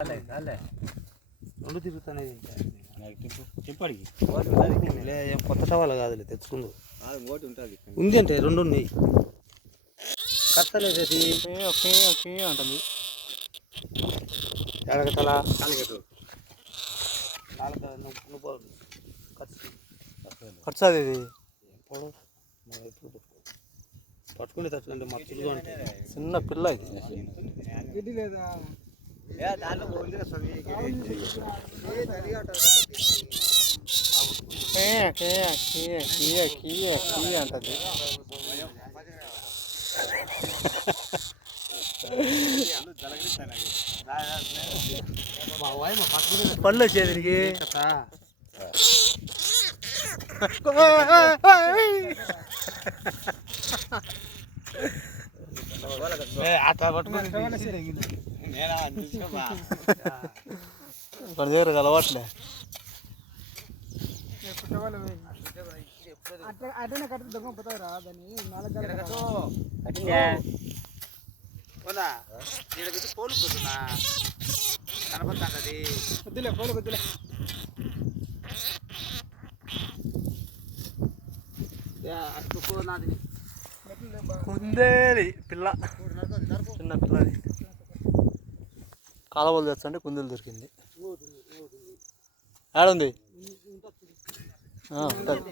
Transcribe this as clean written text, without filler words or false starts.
రెండు తిరుగుతానేది ఏం కొత్త టవాలు కాదులే తెచ్చుకుందు ఉంది అంటే రెండు ఉన్నాయి కట్టలేదు అది ఓకే ఓకే అంటుంది ఎడగతలా ఖర్చు అది ఇది పట్టుకుని తట్టుకుంటే మచ్చులుగా ఉంటాయి చిన్న పిల్ల ఇది లేదా అంటది పళ్ళు వచ్చేది దీనికి మన దగ్గర అలవాట్లే అట్లనే కట్టి దొంగ పోతారా దాన్ని పోలు కొద్దునా కనపడుతుంది వద్దులే పోలు వద్దులే కుందేలి పిల్ల చిన్న పిల్లది కాలవలు తెచ్చంటే కుందేలు దొరికింది ఏడుంది ఉంటుంది